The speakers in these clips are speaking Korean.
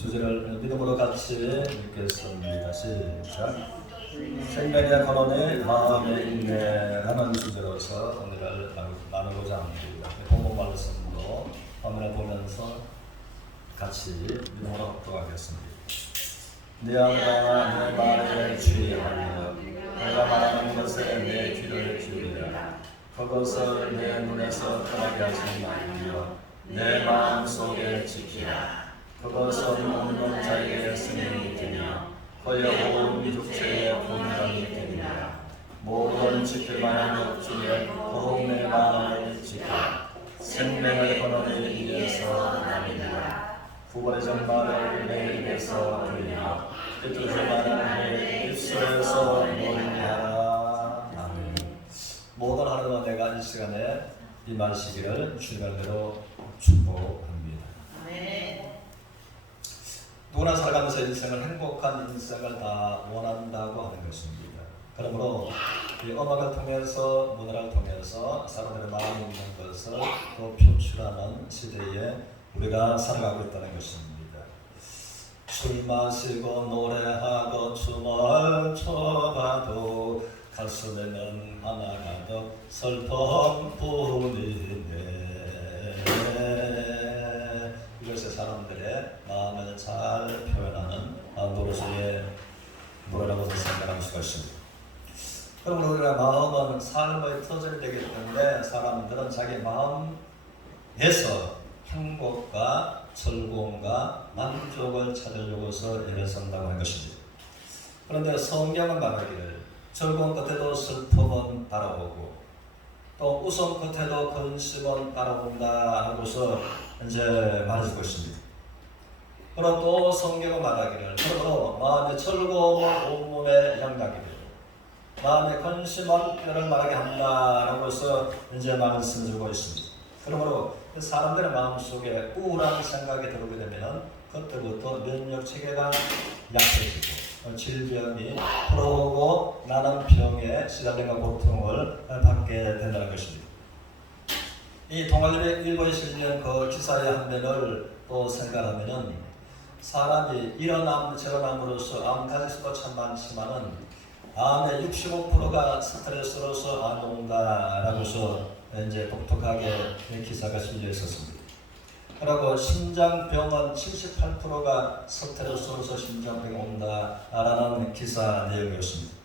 주제를 믿음으로 같이 읽겠습니다. 시작. 생명의 근원이 마음에 있네라는 주제로서 오늘을 나누고자 합니다. 본문 말씀도 화면을 보면서 같이 믿음으로 합독하겠습니다. 네 아내가 내 말에 주의하며 내가 말하는 것에 내 귀를 기울이라 그것을 내 눈에서 떠나게 하지 말며 내 마음 속에 지키라 그것은 없는 자에게 스님이 되며 그의 온 육체의 본관이 되니라. 모든 지킬 만한 것 중에 더욱 내 마음을 지켜 생명의 근원을 위해서 남이니라. 구번의 정말을 내 입에서 들리며 뜻을 말하는 내 입술에서 논하라. 아멘. 모든 하나님과 내가 이 시간에 임하시기를 주님으로 축복합니다 누구나 살아가면서 인생을 행복한 인생을 다 원한다고 하는 것입니다. 그러므로 이 음악을 통해서 문화를 통해서 사람들의 마음에 있는 것을 또 표출하는 시대에 우리가 살아가고 있다는 것입니다. 술 마시고 노래하고 춤을 춰봐도 가슴에는 하나가 더 슬픔뿐이네 사람들의 마음을 잘 표현하는 아, 노래소의 노래라고 생각할 수가 있습니다. 그럼 우리가 마음은 삶의 터전이 되기 때문에 사람들은 자기 마음에서 행복과 즐거움과 만족을 찾으려고서 애를 쓴다고 하는 것입니다. 그런데 성경은 말하기를 즐거운 끝에도 슬픔은 따라오고 또 웃음 끝에도 근심은 따라온다 하고서 이제 말해주고 있습니다. 그럼 또 성경은 말하기를 그러므로 마음의 온몸의 양락이 되고 마음의 근심은 뼈를 말하게 한다라고서 이제 말씀해주고 있습니다. 그러므로 사람들의 마음속에 우울한 생각이 들어오게 되면 그때부터 면역 체계가 약해지고 질병이 풀어오고 나는 병에 시달림과 고통을 받게 된다는 것입니다. 이 동아일보 일본에 실린 그 기사의 한 면을 또 생각하면은 사람이 일어남 재어남으로서 암 가질 수도 참 많지만은 암의 65%가 스트레스로서 안 온다라고서 이제 독특하게 기사가 실려 있었습니다. 그리고 심장병은 78%가 스트레스로서 심장병이 온다라는 기사 내용이었습니다.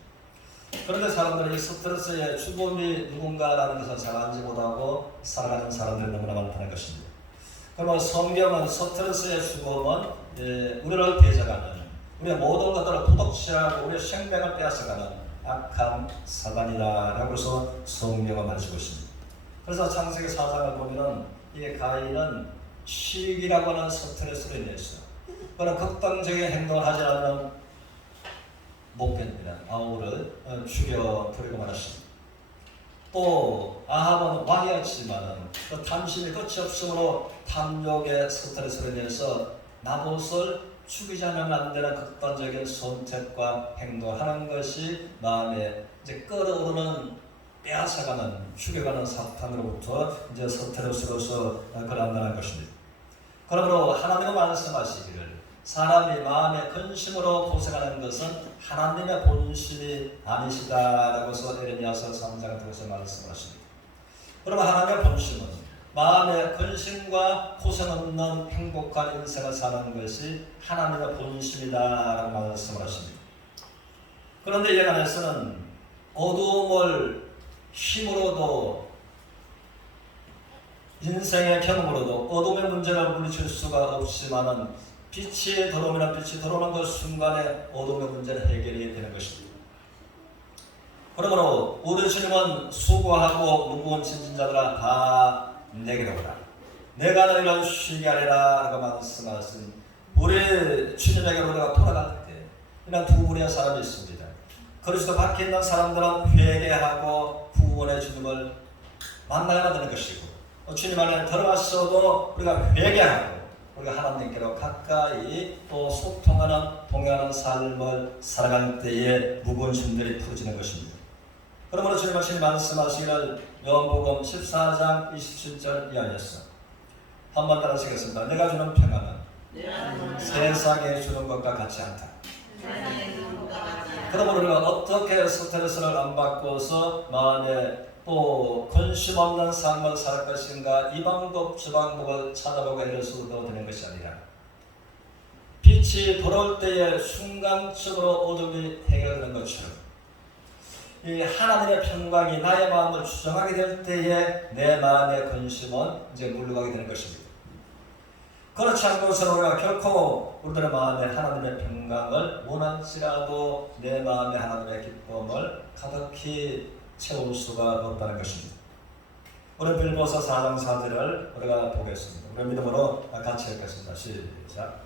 그런데 사람들이 이 스트레스의 주범이 누군가라는 것을 잘 알지 못하고 살아가는 사람들이 너무나 많다는 것입니다. 그러면 성경은 스트레스의 주범은 예, 우리를 대적하는 우리의 모든 것들을 도덕시하고 우리의 생명을 빼앗아가는 악한 사단이다라고서 성경은 말해주고 있습니다. 그래서 창세기 4장을 보면은 이 가인은 시기라고 하는 스트레스로 인해서 그런 극단적인 행동을 하지 않으면 못 견디는 아우를 어, 죽여 버리고 말았습니다. 또 아합은 왕이었지만은 그 탐심이 끝이 없으므로 탐욕의 스트레스로 인해서 나봇을 죽이지 않으면 안 되는 극단적인 선택과 행동을 하는 것이 마음에 이제 끌어오르는 빼앗아가는 죽여가는 사탄으로부터 이제 스트레스로서 그런다는 것입니다. 그러므로 하나님은 말씀하시기를 사람이 마음의 근심으로 고생하는 것은 하나님의 본심이 아니시다라고서 에레미야서 3장을 통해서 말씀하십니다. 그러면 하나님의 본심은 마음의 근심과 고생 없는 행복한 인생을 사는 것이 하나님의 본심이다라고 말씀을 하십니다. 그런데 이 안에서는 어두움을 힘으로도 인생의 경험으로도 어둠의 문제를 물리칠 수가 없지만은 빛이 들어오면 빛이 들어오는 그 순간에 어둠의 문제는 해결이 되는 것입니다. 그러므로 우리 주님은 수고하고 무거운 짐진자들아 다 내게로 오라. 내가 너희를 쉬게 하리라 라고 말씀하신 우리 주님에게로 우리가 돌아갈 때 이런 두 분의 사람이 있습니다. 그리스도 밖에 있는 사람들은 회개하고 구원의 주님을 만나야 되는 것이고 주님 안에 들어왔어도 우리가 회개하고 우리가 하나님께로 가까이 또 소통하는 동행하는 삶을 살아갈 때에 무거운 짐들이 풀어지는 것입니다. 그러므로 주님 하신 말씀하시기를 요한복음 14장 27절 이하였어. 한번 따라하시겠습니다. 내가 주는 평안은 세상에 주는 것과 같지 않다. 그러므로 우리가 어떻게 스트레스를 안 받고서 마음에 또 근심 없는 삶을 살 것인가 이 방법 저 방법을 찾아보고 이럴 수도 되는 것이 아니라 빛이 돌아올 때에 순간적으로 어둠이 해결되는 것처럼 이 하나님의 평강이 나의 마음을 주장하게 될 때에 내 마음의 근심은 이제 물러가게 되는 것입니다. 그렇지 않고서 우리가 결코 우리들의 마음에 하나님의 평강을 원할지라도 내 마음에 하나님의 기쁨을 가득히 채울 수가 없다는 것입니다. 우리 빌보서 4장 4절을 우리가 보겠습니다. 우리 믿음으로 같이 읽겠습니다. 시작.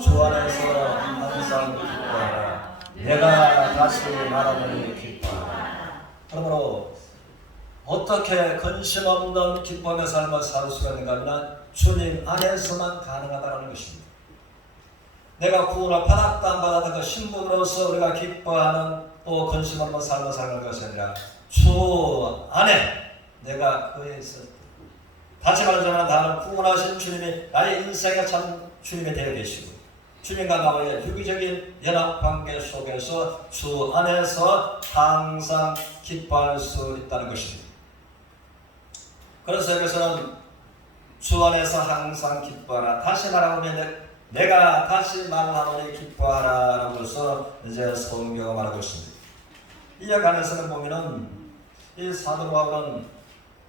주 안에서 항상 기뻐하라. 내가 다시 말하노니 기뻐하라. 그러므로 어떻게 근심 없는 기쁨의 삶을 살 수가 있는가 주님 안에서만 가능하다는 것입니다. 내가 구원을 받았다 안 받았다 그 신분으로서 우리가 기뻐하는 또 근심 없는 삶을 사는 것이 아니라 주 안에 내가 그에 때 다시 말하자면 나는 구원하신 주님이 나의 인생의 참 주님이 되어 계시고 주님과 나와의 유기적인 연합 관계 속에서 주 안에서 항상 기뻐할 수 있다는 것입니다. 그래서 여기서는 주 안에서 항상 기뻐하라. 다시 말하면 내가 다시 말하노니 기뻐하라 라고 해서 이제 성경가 말하고 있습니다. 이 약 안에서는 보면은 이 사도 바울은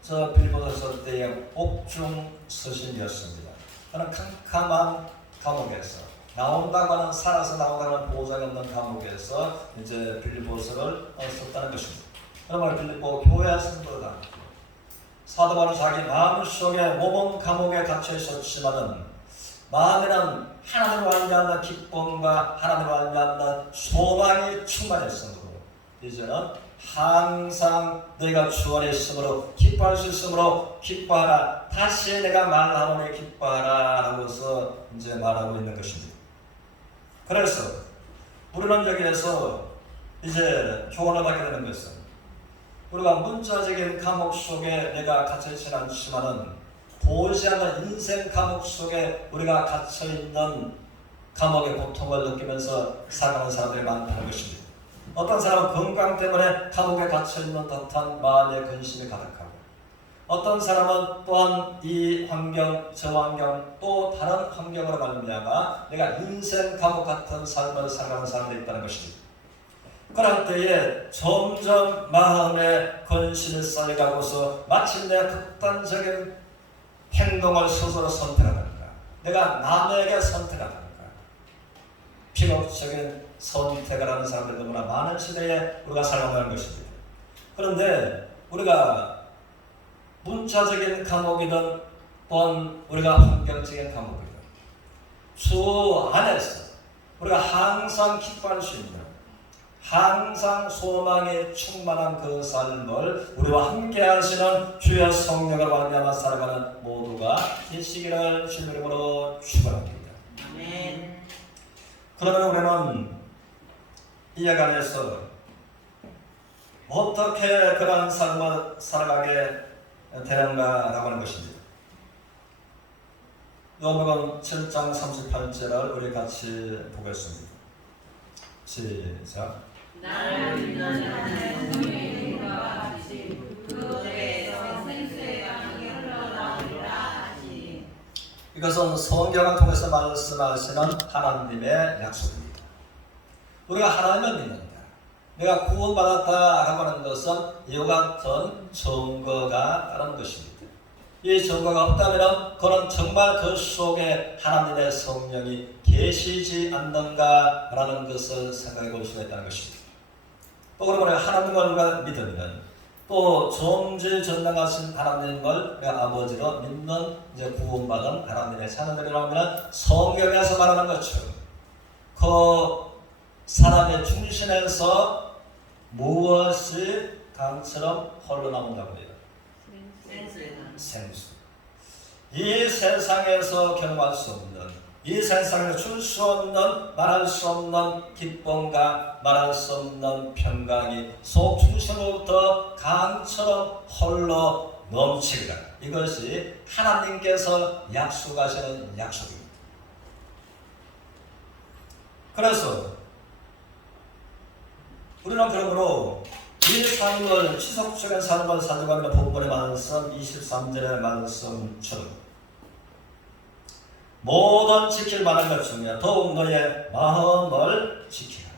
저 빌보서 때의 옥중 서신이었습니다. 그는 캄캄한 감옥에서 나온다고 하는 살아서 나온다고 하는 보장이 없는 감옥에서 이제 빌보서를 썼다는 것입니다. 그러면 빌보 교회 성도다. 사도 바울은 자기 마음속에 몸은 감옥에 갇혀 있었지만은 마음에는 하나님을 알미하는 기쁨과 하나님을 알미하는 소망이 충만했으므로 이제는 항상 내가 주 안에 있으므로 기뻐할 수 있으므로 기뻐하라 다시 내가 말하노니 기뻐하라 라고서 이제 말하고 있는 것입니다 그래서 우리는 여기에서 이제 교훈을 받게 되는 것은 우리가 문자적인 감옥 속에 내가 갇혀있지 않지만은 보이지 않는 인생 감옥 속에 우리가 갇혀있는 감옥의 고통을 느끼면서 살아가는 사람들이 많다는 것입니다. 어떤 사람은 건강 때문에 감옥에 갇혀있는 듯한 마음의 근심이 가득하고 어떤 사람은 또한 이 환경, 저 환경, 또 다른 환경으로 말미암아 내가 인생 감옥 같은 삶을 살아가는 사람들이 있다는 것입니다. 그럴 때에 점점 마음에 근심이 쌓여가고서 마침내 극단적인 행동을 스스로 선택하는가 내가 남에게 선택하는가 비극적인 선택을 하는 사람들이 너무나 많은 시대에 우리가 살아가는 것입니다. 그런데 우리가 문자적인 감옥이든 또한 우리가 환경적인 감옥이든 주 안에서 우리가 항상 기뻐할 수 있는 항상 소망에 충만한 그 삶을 우리와 함께 하시는 주의 성령을 말미암아 살아가는 모두가 되시기를 주님 이름으로 축원합니다. 아멘. 그러면 우리는 이 야간에서 어떻게 그런 삶을 살아가게 되는가라고 하는 것입니다. 요한복음 7장 38절을 우리 같이 보겠습니다. 시작. 이것은 성경을 통해서 말씀하시는 하나님의 약속입니다. 우리가 하나님을 믿는다. 내가 구원받았다라고 하는 것은 이와 같은 증거가 따르는 것입니다. 이 증거가 없다면 그는 정말 그 속에 하나님의 성령이 계시지 않는가라는 것을 생각해 볼 수가 있다는 것입니다. 또 그러면 하나님을 우리가 믿으면 또 정지전능하신 하나님을 우리가 아버지로 믿는 이제 구원받은 하나님의 자녀들이라면 성경에서 말하는 것처럼 그 사람의 중심에서 무엇이 강처럼 흘러나온다고 해요. 생수. 이 세상에서 경험할 수 없는, 이 세상에서 줄수 없는, 말할 수 없는 기쁨과 말할 수 없는 평강이 속 중심으로부터 강처럼 홀로 넘치리라. 이것이 하나님께서 약속하시는 약속입니다. 그래서 우리는 그러므로 이 삶을 지속적인 삶을 살려고 하는 본문의 말씀 23절의 말씀처럼 모든 지킬 만한 것 중에 더욱 너의 마음을 지키라.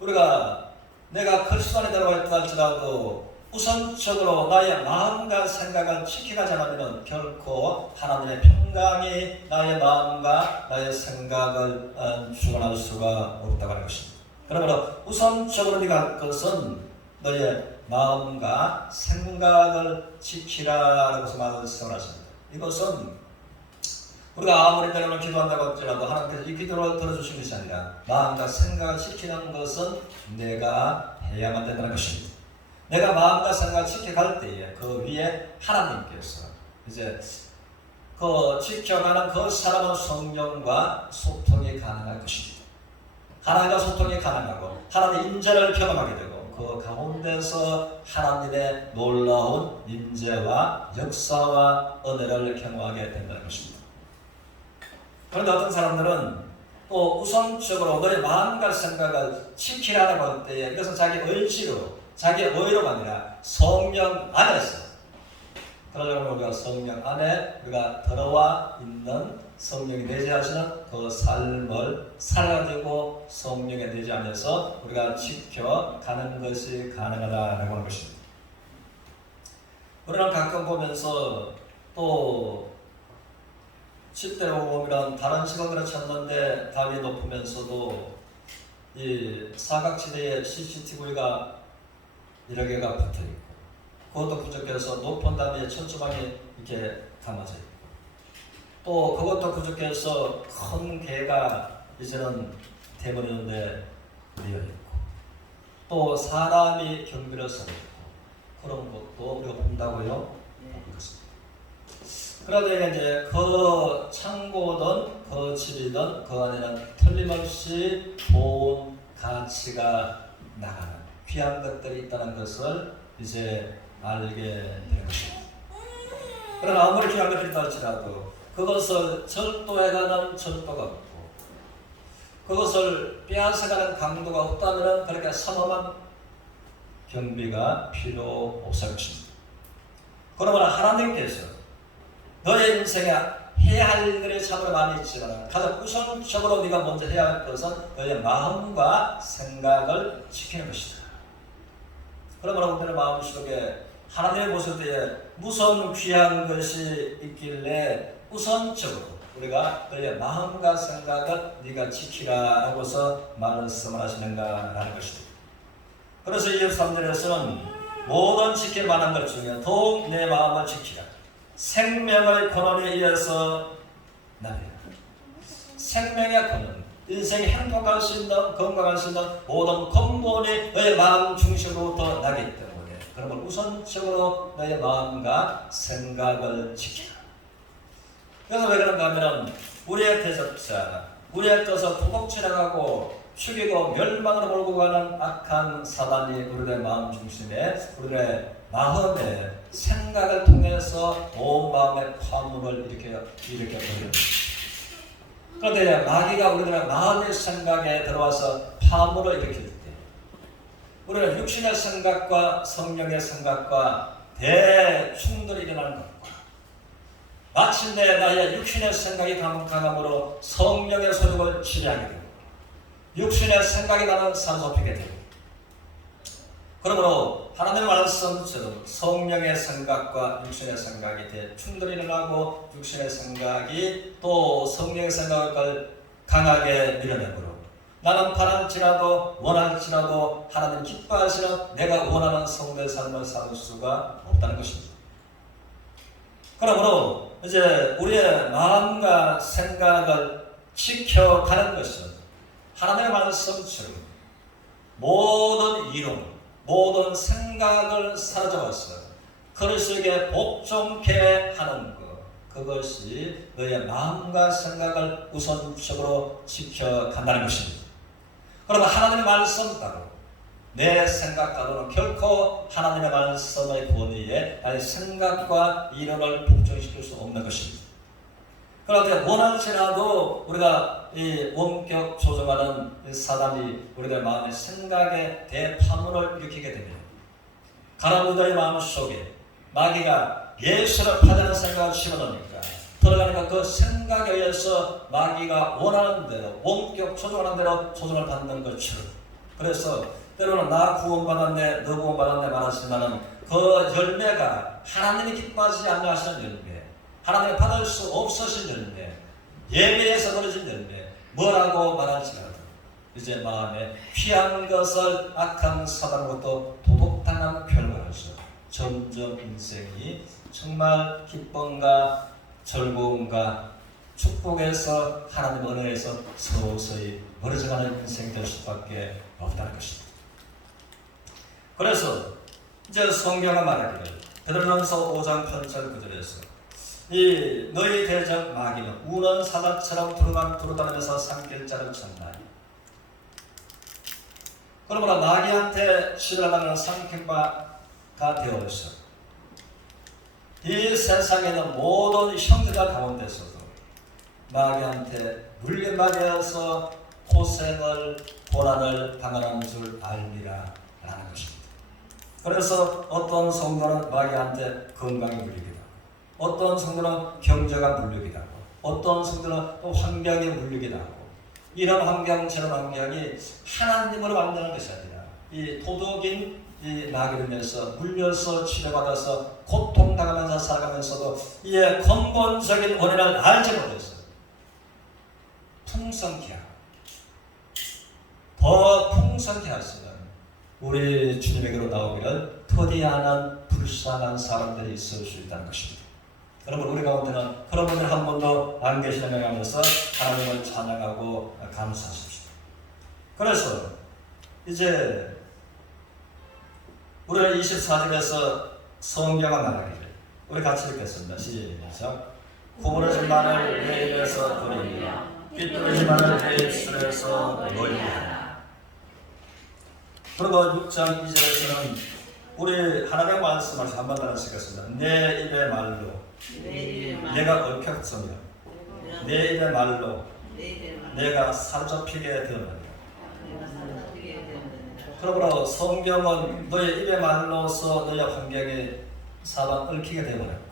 우리가 내가 들어가 있다 할지라도 우선적으로 나의 마음과 생각을 지켜가지 않으면 결코 하나님의 평강이 나의 마음과 나의 생각을 어, 주관할 수가 없다고 하는 것입니다. 그러므로 우선적으로 네가 할 것은 너의 마음과 생각을 지키라라고 말씀을 하십니다. 이것은 우리가 아무리 때로는 기도한다고 할지라도 하나님께서 이 기도를 들어주신 것이 아니라 마음과 생각을 지키는 것은 내가 해야만 된다는 것입니다. 내가 마음과 생각을 지켜갈 때에 그 위에 하나님께서 이제 그 지켜가는 그 사람은 성령과 소통이 가능할 것입니다. 하나님과 소통이 가능하고 하나님의 인재를 경험하게 되고 그 가운데서 하나님의 놀라운 인재와 역사와 은혜를 경험하게 된다는 것입니다. 그런데 어떤 사람들은 또 우선적으로 너의 마음과 생각을 지키라고 할 때에 이것은 자기 의지로 자기 의로가 아니라 성령 안에서 그러려면 우리가 성령 안에 우리가 들어와 있는 성령이 내재 하시는 그 삶을 살아가지고 성령에 내재하면서 우리가 지켜가는 것이 가능하다라고 하는 것입니다. 우리는 가끔 보면서 또 10대로 보면 다른 시각으로 쳤는데 답이 높으면서도 이 사각지대에 CCTV가 여러 개가 붙어 있고 그것도 부족해서 높은 담에 천조망이 이렇게 감아져 있고 또 그것도 부족해서 큰 개가 이제는 대버리는데 되어 있고 또 사람이 경비를 서고 있고 그런 것도 우리가 본다고요. 그렇습니다. 그러다 이제 그 창고든 그 집이든 그 안에는 틀림없이 좋은 가치가 나가는 귀한 것들이 있다는 것을 이제 알게 되는 것입니다. 그러나 아무리 귀한 것들이 있다 할지라도 그것을 절도해 가는 절도가 없고 그것을 빼앗아 가는 강도가 없다면 그렇게 삼엄한 경비가 필요 없을 것입니다. 그러나 하나님께서 너의 인생에 해야 할 일들이 참으로 많이 있지만 가장 우선적으로 네가 먼저 해야 할 것은 너의 마음과 생각을 지키는 것이다. 그러므로 우리의 마음속에 하나님의 때에 무슨 귀한 것이 있길래 우선적으로 우리가 너의 마음과 생각을 네가 지키라라고서 말씀을 하시는가라는 것입니다. 그래서 23절에서는 모든 지킬 만한 것 중에 더욱 내 마음을 지키라. 생명의 근원에 의해서 나리라. 생명의 근원, 인생이 행복할 수 있는, 건강할 수 있는 모든 근본이 너의 마음 중심으로부터 나기 때문에 그러면 우선적으로 너의 마음과 생각을 지키라. 그래서 왜 그런가 하면 우리의 대적자, 우리의 뜻을 도둑 지나가고 죽이고 멸망으로 몰고 가는 악한 사단이 우리의 마음 중심에 우리의 마음의 생각을 통해서 온 마음의 파문을 일으켜 일으켜 버립니다. 그런데 마귀가 우리들의 마음의 생각에 들어와서 파문을 일으킬 때, 우리는 육신의 생각과 성령의 생각과 대충돌이 일어나는 것과 마침내 나의 육신의 생각이 강함으로 성령의 소득을 지배하게 되고 육신의 생각이 나는 산소피게 되고 그러므로 하나님의 말씀처럼 성령의 생각과 육신의 생각이 대충돌이 일어나고 육신의 생각이 또 성령의 생각을 강하게 밀어내므로 나는 바랄지라도 원할지라도 하나님 기뻐하시는 내가 원하는 성도의 삶을 살 수가 없다는 것입니다. 그러므로 이제 우리의 마음과 생각을 지켜가는 것은 하나님의 말씀처럼 모든 이론, 모든 생각을 사라져서 그리스도에게 복종케 하는 것 그것이 너의 마음과 생각을 우선적으로 지켜간다는 것입니다. 그러면 하나님의 말씀 따로 내 생각 따로는 결코 하나님의 말씀의 권위에 나의 생각과 이론을 복종시킬 수 없는 것입니다. 그런데 원한지라도 우리가 이 원격 조종하는 이 사단이 우리들 마음의 생각에 대파문을 일으키게 됩니다. 가라무더의 마음 속에 마귀가 예수를 받는 생각을 집어넣으니까 들어가니까 그 생각에 의해서 마귀가 원하는 대로 원격 조종하는 대로 조종을 받는 것처럼 그래서 때로는 나 구원받았네 너 구원받았네 말하지만은 그 열매가 하나님이 기뻐하지 않는 하시는 열매 하나님이 받을 수 없으신 열매 예배에서 벌어진 열매 뭐라고 말할지라도 이제 마음에 귀한 것을 악한 사단으로부터 도둑당한 결과로서 점점 인생이 정말 기쁨과 즐거움과 축복에서 하나님 은혜에서 서서히 멀어져가는 인생이 될 수밖에 없다는 것입니다. 그래서 이제 성경은 말하기를 베드로전서 5장 8절 9절에서 이 너희 대적 마귀는 우는 사자처럼 두루만 두루다니면서 산길자를 찾나니? 그러므로 마귀한테 시달하는 상행바가 되어서 이 세상에 있는 모든 형제들 가운데서도 마귀한테 물려맞아서 고생을 고난을 당하는 줄 알리라 라는 것입니다. 그래서 어떤 성도는 마귀한테 건강이 물리기도 하고 어떤 성도는 경제가 물리기도 하고 어떤 성도는 또 환경이 물리기도 하고 이런 환경 저런 환경이 하나님으로 만드는 것이 아니라 이 도덕인 이 면서 물려서 치료받아서 고통당하면서 살아가면서도 이의 근본적인 원인을 알지 못해서 풍성케 하고 더 풍성케 하시는 우리 주님에게로 나오기를 터디하는 불쌍한 사람들이 있을 수 있다는 것입니다. 여러분 우리 가운데는 그런 분들 한 번도 안 계시는 명하면서 하나님을 찬양하고 감사하십시오. 그래서 이제 우리는 24절에서 성경을 말하기를 우리 같이 읽겠습니다. 시작. 구부러진 마늘 내 입에서 버리며 삐뚤어진 마늘 내 입술에서 멀리하라. 그리고 6장 2절에서는 우리 하나님 말씀을 한번 더 하시겠습니다. 내 입의 말로 내가 얽혔으며 내 입의 말로 내가 사로잡히게 되었느니라. 그러므로 성경은 너의 입의 말로서 너의 환경에 사방 얽히게 되어버렸고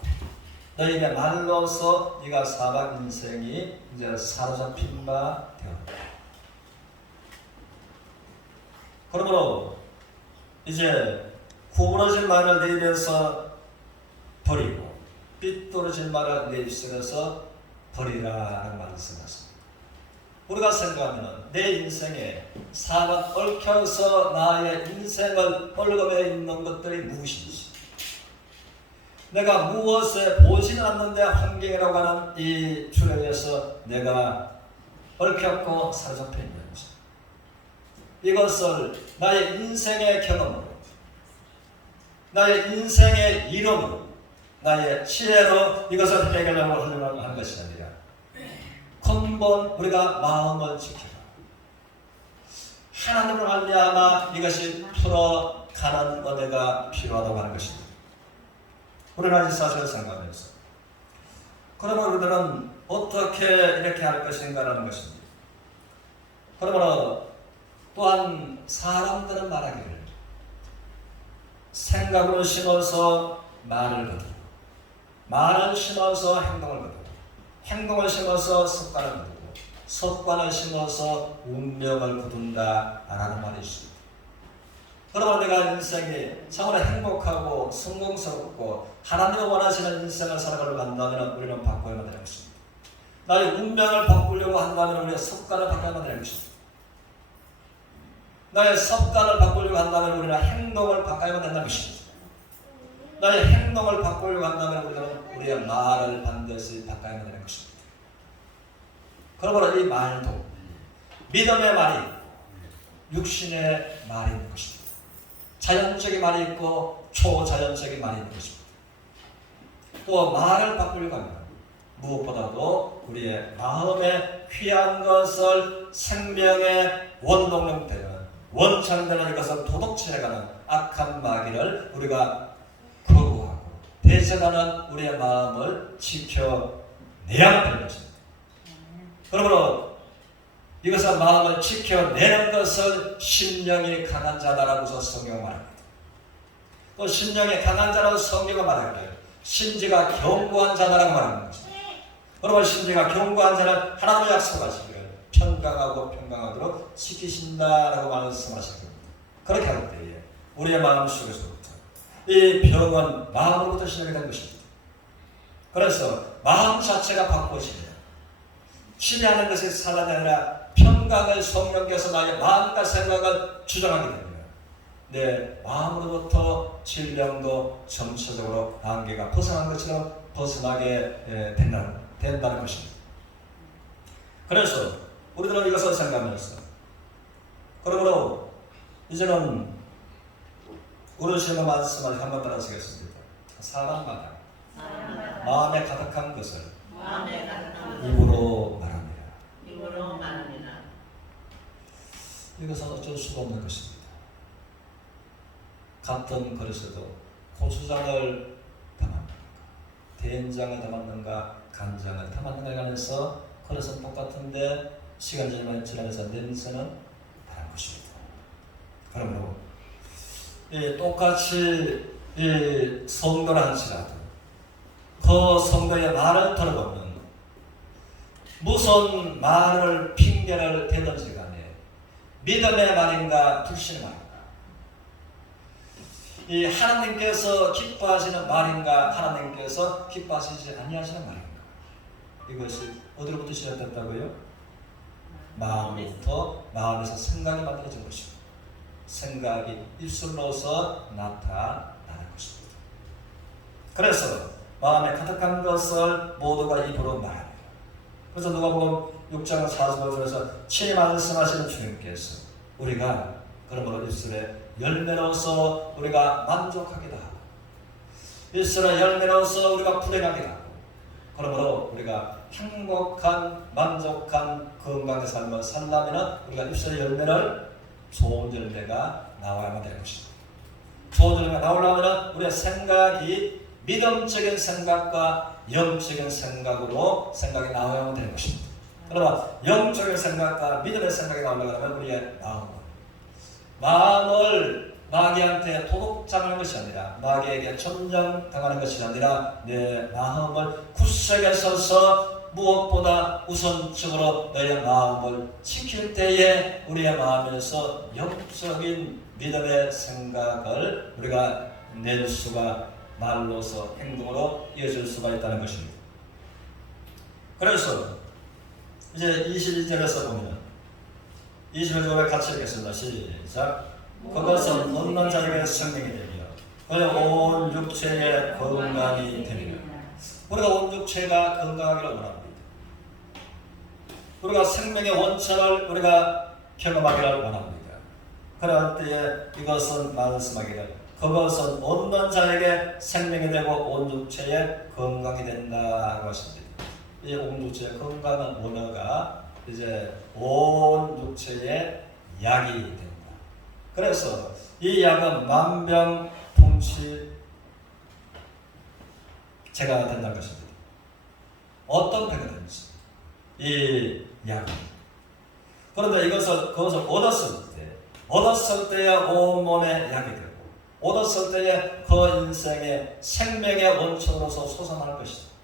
너의 입의 말로서 네가 사방 인생이 이제 사로잡힌 바 되었다. 그러므로 이제 구부러진 말을 내 입에서 버리고 삐뚤어진 말을 내 입술에서 버리라는 말을 쓰셨습니다. 우리가 생각하면 내 인생에 사람 얽혀서 나의 인생을 얽어매 있는 것들이 무엇인지 내가 무엇에 보지는 않는데 환경이라고 하는 이 줄에 의해서 내가 얽혔고 사로잡혀 있는지 이것을 나의 인생의 경험으로 나의 인생의 이름으로 나의 지혜로 이것을 해결하려고 하려고 하는 것이 아니라 근본 우리가 마음을 지키라. 하나님을 말미암아 이것이 풀어가는 은혜가 필요하다고 하는 것입니다. 우리는 이 사실을 생각하면서 그러면 우리들은 어떻게 이렇게 할 것인가라는 것입니다. 그러므로 또한 사람들은 말하기를 생각으로 심어서 말을 거두고 말을 심어서 행동을 거두고 행동을 심어서 습관을 거두고 습관을 심어서 운명을 거둔다 라는 말이 있습니다. 그러면 내가 인생이 참으로 행복하고 성공스럽고 하나님이 원하시는 인생을 살아가려고 한다면 우리는 바꿔야만 되는 것입니다. 나의 운명을 바꾸려고 한다면 우리의 습관을 바꿔야만 되는 것입니다. 나의 습관을 바꾸려고 한다면 우리는 행동을 바꿔야만 된다는 것입니다. 나의 행동을 바꾸려고 한다면 우리는 우리의 말을 반드시 바꿔야만 되는 것입니다. 그러므로 이 말도 믿음의 말이 육신의 말이 것입니다. 자연적인 말이 있고 초자연적인 말이 있는 것입니다. 또 말을 바꾸려고 하면 무엇보다도 우리의 마음에 귀한 것을 생명의 원동력 되는 원천되는 것을 도둑질해가는 악한 마귀를 우리가 거부하고 대적하는 우리의 마음을 지켜내야 되는 것입니다. 이것은 마음을 지켜내는 것을 심령이 강한 자다라고서 성경 말합니다. 또 심령이 강한 자라고 성경은 말하기를 심지가 견고한 자다라고 말하는 것입니다. 여러분 심지가 견고한 자는 하나님의 약속하시기를 평강하고 평강하도록 지키신다라고 말씀하신 겁니다. 그렇게 할 때에 우리의 마음 속에서부터 이 병은 마음으로부터 시작이 된 것입니다. 그래서 마음 자체가 바꿔집니다. 치료하는 것이 살아이 아니라 평강을 성령께서 나의 마음과 생각을 주장하게 됩니다. 내 마음으로부터 질병도 점차적으로 안개가 벗어난 것처럼 벗어나게 예, 된다는, 된다는 것입니다. 그래서 우리들은 이것을 생각하면서 그러므로 이제는 어르신의 말씀을 한번 따라서겠습니다. 사람마다 사람마다 마음에 가득한 것을 마음에 가득한 입으로 말합니다. 입으로 말합니다. 이것은 어쩔 수가 없는 것입니다. 같은 그릇에도 고추장을 담았는가, 된장을 담았는가, 간장을 담았는가에 관해서 그릇은 똑같은데 시간 지나면 지나면서 냄새는 것입니다. 그러므로 이 똑같이 이 성도라 할지라도 그 성도의 말을 들어보면 무슨 말을 핑계를 대든지 간에 믿음의 말인가 불신의 말인가 이 하나님께서 기뻐하시는 말인가 하나님께서 기뻐하시지 아니하시는 말인가 이것이 어디로부터 시작됐다고요? 마음부터 마음에서 생각이 만들어진 것입니다. 생각이 입술로서 나타나는 것입니다. 그래서 마음에 가득한 것을 모두가 입으로 말합니다. 그래서 누가복음 6장 40절에서 친히 말씀하시는 주님께서 우리가 그러므로 입술에 열매로서 우리가 만족하기도 하고 입술에 열매로서 우리가 불행하기도 하고 그러므로 우리가 행복한 만족한 건강의 삶을 살려면 우리가 입술의 열매를 좋은 열매가 나와야만 되는 것입니다. 좋은 열매가 나오려면 우리의 생각이 믿음적인 생각과 영적인 생각으로 생각이 나와야만 되는 것입니다. 그러나 영적인 생각과 믿음의 생각이 나오려면 우리의 마음, 마음을 마귀한테 도둑장하는 것이 아니라 마귀에게 점령당하는 것이 아니라 내 마음을 굳세게 서서 무엇보다 우선적으로 너의 마음을 지킬 때에 우리의 마음에서 영적인 믿음의 생각을 우리가 낼 수가 말로서 행동으로 이어질 수가 있다는 것입니다. 그래서 이제 22절에서 보면 21절에 같이 읽겠습니다. 시작. 그것은 없는 자에게 생명이 되며 그의 온 육체의 건강이 되며 우리가 온 육체가 건강하기를 원합니다. 우리가 생명의 원천을 우리가 경험하기를 원합니다. 그럴 때에 이것은 말씀하기를 그것은 없는 자에게 생명이 되고 온 육체의 건강이 된다고 하십니다. 이온 육체의 건강은 원어가 이제 온 육체의 약이 된다. 그래서 이 약은 만병통치 제가 된다는 것입니다. 어떤 병이든지 이 약은 그런데 이것을 그것을 얻었을 때 얻었을 때에 온 몸에 약이 되고 얻었을 때에 그 인생의 생명의 원천으로서 솟아날 것이다.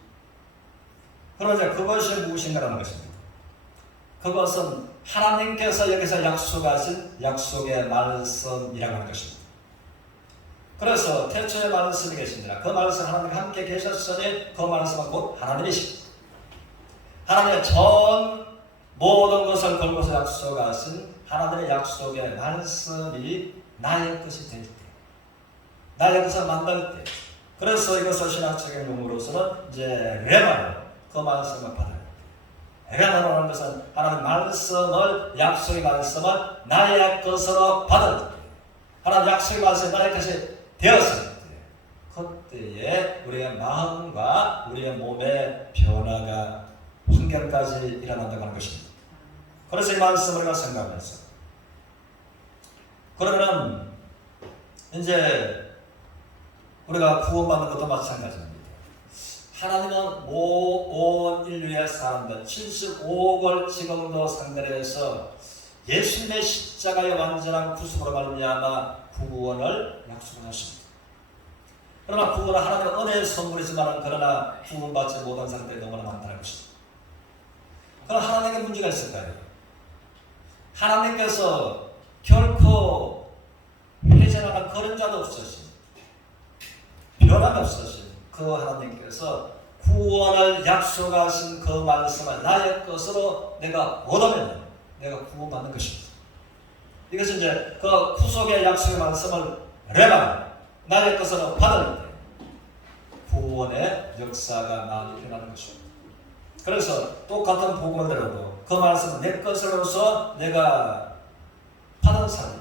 그러자 그것이 무엇인가라는 것입니다. 그것은 하나님께서 여기서 약속하신 약속의 말씀이라고 하는 것입니다. 그래서 태초에 말씀이 계시니라 그 말씀 하나님 함께 계셨으니 그 말씀은 곧 하나님이십니다. 하나님의 전 모든 것을 걸고서 약속하신 하나님의 약속의 말씀이 나의 것이 될 때, 나의 것을 만들 때, 그래서 이것을 신학적인 용어로서는 이제 레마로 그 말씀을. 레마로 하는 것은 하나님 말씀을 약속의 말씀을 나의 것으로 받을 때, 하나님 약속의 말씀이 나의 것이 되었을 때, 그때에 우리의 마음과 우리의 몸의 변화가 환경까지 일어난다고 하는 것입니다. 그래서 이 말씀을 우리가 생각하면서 그러면 이제 우리가 구원받는 것도 마찬가지입니다. 하나님은 모- 온 인류의 사람들 75억을 지금도 상대해서 예수님의 십자가의 완전한 구속으로 말미암아 구원을 약속하십니다. 그러나 구원은 하나님의 은혜의 선물이지만 그러나 구원받지 못한 사람들이 너무나 많다는 것입니다. 그럼 하나님께 문제가 있을까요? 하나님께서 결코 회전하는 그런 자도 없으신 변함이 없으신 그 하나님께서 구원을 약속하신 그 말씀을 나의 것으로 내가 얻으면 내가 구원받는 것입니다. 이것은 이제 그 구속의 약속의 말씀을 레마 나의 것으로 받을 때 구원의 역사가 많이 일어나는 것입니다. 그래서 똑같은 복음을 들어도 그 말씀은 내 것으로서 내가 받은 사람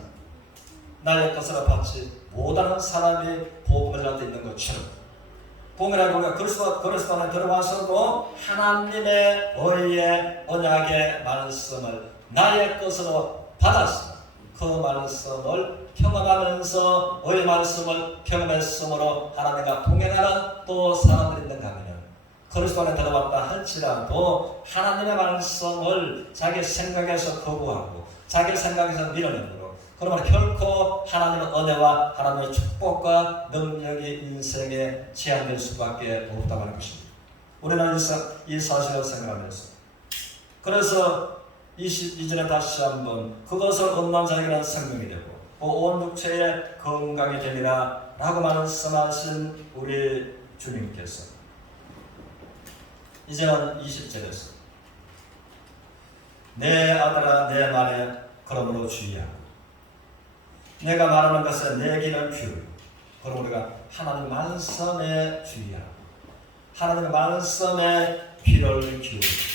나의 것으로 받지 못하는 사람이 복음을 갖고 있는 것처럼 복음이라고 우리가 그리스도 그리스도 안에 들어와서도 하나님의 의의 언약의 말씀을 나의 것으로 받았으나 그 말씀을 경험하면서 의의 말씀을 경험했으므로 하나님과 동행하는 또 사람들이 하면 그리스도 안에 들어왔다 할지라도 하나님의 말씀을 자기 생각에서 거부하고 자기 생각에서 밀어내므로 그러면 결코 하나님의 은혜와 하나님의 축복과 능력이 인생에 제한될 수밖에 없다고 하는 것입니다. 우리는 이, 사실을 생각하면서 그래서 22절에 다시 한번 그것을 얻는 자에게는 생명이 되고 온 육체의 건강이 되리라 라고 말씀하신 우리 주님께서 이제는 20절에서 내 아들아 내 말에 그러므로 주의하고 내가 말하는 것에 내 귀는 귀를 그럼 우리가 하나님 말씀에 주의하고 하나님 말씀에 귀를 기울이고.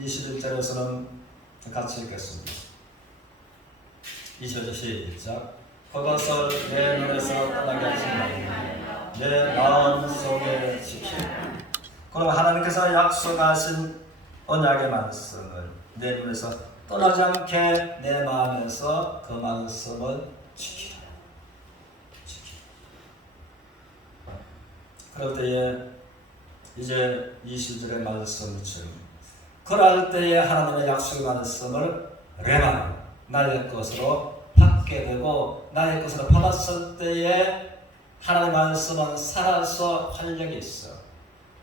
21절에서는 같이 읽겠습니다. 20절 시작. 그것을 내 눈에서 떠나게 하지 말고 내 마음 속에 지키라. 그럼 하나님께서 약속하신 언약의 말씀을 내 눈에서 떠나지 않게 내 마음에서 그 말씀을 지키라. 지키라. 그럴 때에 이제 20절의 말씀처럼 그럴 때에 하나님의 약속의 말씀을 레마 나의 것으로 받게 되고 나의 것으로 받았을 때에 하나님의 말씀은 살아서 활력이 있어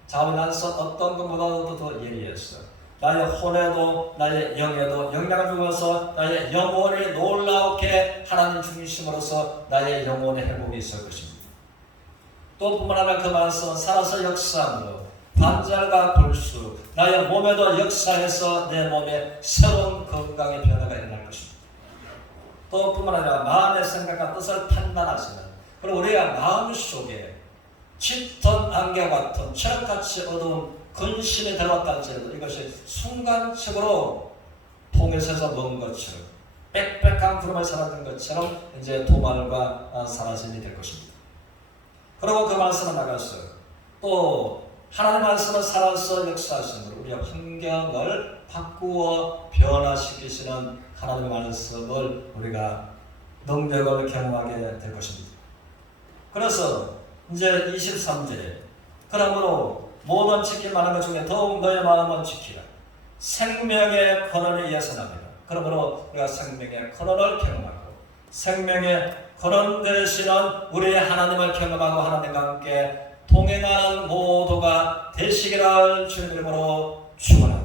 자원하서 어떤 것보다도 더 예리했어 나의 혼에도 나의 영에도 영향을 주어서 나의 영혼이 놀라우게 하나님 중심으로서 나의 영혼의 회복이 있을 것입니다 또 뿐만 아니라 그 말씀은 살아서 역사함으로 관절과 골수 나의 몸에도 역사해서 내 몸에 새로운 건강의 변화가 일어날 것입니다. 또 뿐만 아니라 마음의 생각과 뜻을 판단하시는 그리고 우리가 마음속에 짙은 안개 같은 철같이 어두운 근심이 들어왔다 할지라도 이것이 순간적으로 통에서 먼 것처럼 빽빽한 구름을 사라진 것처럼 이제 도말과 아, 사라짐이 될 것입니다. 그리고 그 말씀을 나가서 또 하나님 말씀을 살아서 역사하시므로 우리의 환경을 바꾸어 변화시키시는 하나님의 말씀을 우리가 능력을 경험하게 될 것입니다. 그래서 이제 23절에 그러므로 모든 지킬 만한 것 중에 더욱 너의 마음은 지키라. 생명의 근원이 예선합니다. 그러므로 우리가 생명의 근원을 경험하고 생명의 근원 되시는 우리의 하나님을 경험하고 하나님과 함께 동행하는 모두가 되시기를 주님으로 축원합니다.